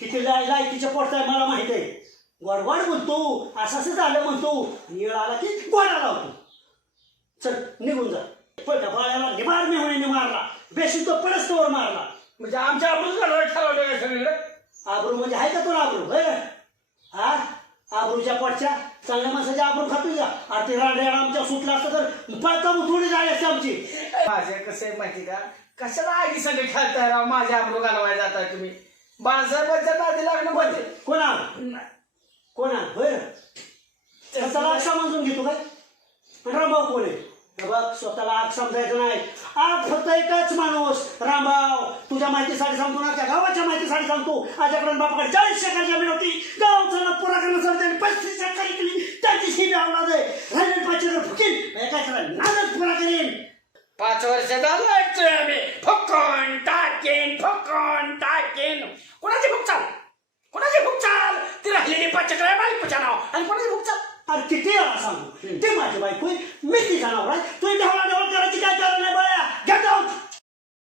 किती लायकीच्या पोटचा आहे मला माहित आहे. गोडवाड बोलतो, असं असं झालं म्हणतो, येळ आला की गोडा लावतो. चल निघून जा. पण बाळ्याला निवार मेहुणीने मारला, बेशुद्ध परस्पर मारला. म्हणजे आमच्या आपण ठरवलं का सगळीकडे? आबरू म्हणजे आहे का तुला आबरू? हा आबरूच्या पोटच्या चांगल्या माणसाच्या आबरू खातो का? अरे ते रांड्याला आमच्या सुटला असतं तर पळता थोडी झाली असते आमची. माझ्या कसं आहे माहिती का, कशाला आधी सगळे खेळताय राव, माझ्या आबरू घालवाय जाताय तुम्ही. बाळासाहेबांच्या नादी लागणं म्हणजे कोणा होय स्वतःला आग समजून घेतो काय? रामभाऊ कोण आहे? बघ स्वतःला आग समजायचं नाही. आग फक्त एकच माणूस रामभाऊ. तुझ्या माहितीसाठी सांगतो ना, त्या गावाच्या माहितीसाठी सांगतो. आजकडे बापाकडे 40 एकर जमीन होती. गावचा पुरा करण्यासाठी त्यांनी 35 एकर केली. त्यांची शिबी आवलाद आहे. राहिलेली 5 एकर फुकीन काय करा नादच पुरा करेन. 5 वर्ष झालं ऐकतोय आम्ही, फुकून टाकेन फुकून टाकेन. कोणाची भुकचाल? कोणाची भुकचाल? ती राहिलेली 5 एकर बायकोच्या नाव आणि कोणाची भुकचाल? अरे किती वेळा सांगू, ते माझी बायको आहे, मी तिचा नवरा आहे. तू